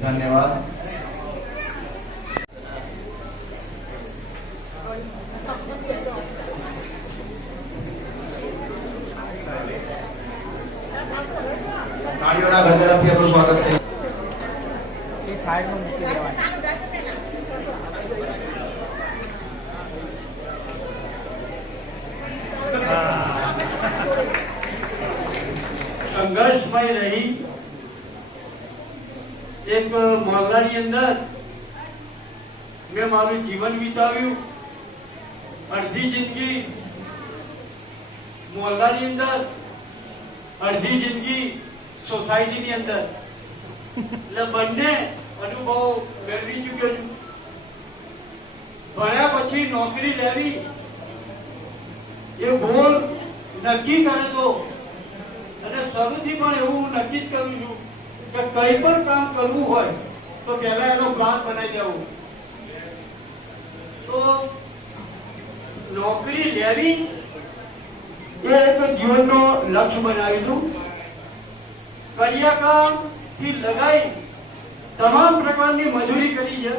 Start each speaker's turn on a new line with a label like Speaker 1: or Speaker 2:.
Speaker 1: धन्यवाद તાળીઓના ઘંટનાથી આપણું સ્વાગત છે
Speaker 2: સંઘર્ષમય રહી. એક મોહલ્લાની અંદર મેં મારું જીવન વિતાવ્યું. અડધી જિંદગી મોહલ્લાની અંદર, અડધી જિંદગી સોસાયટીની અંદર. એટલે બંને અનુભવ મેળવી ચુક્યો છું. ભણ્યા પછી નોકરી લેવી એ ગોલ નક્કી કરે તો અને શરૂથી પણ એવું હું નક્કી જ કરું છું કે કંઈ પણ કામ કરવું હોય, તો પહેલા એનો પ્લાન બનાવી દેવો. તો નોકરી લેવી એ એક જીવનનો લક્ષ્ય બનાવી દઉં કર્યા કામથી લગાઈ તમામ પ્રકારની મજૂરી કરી છે.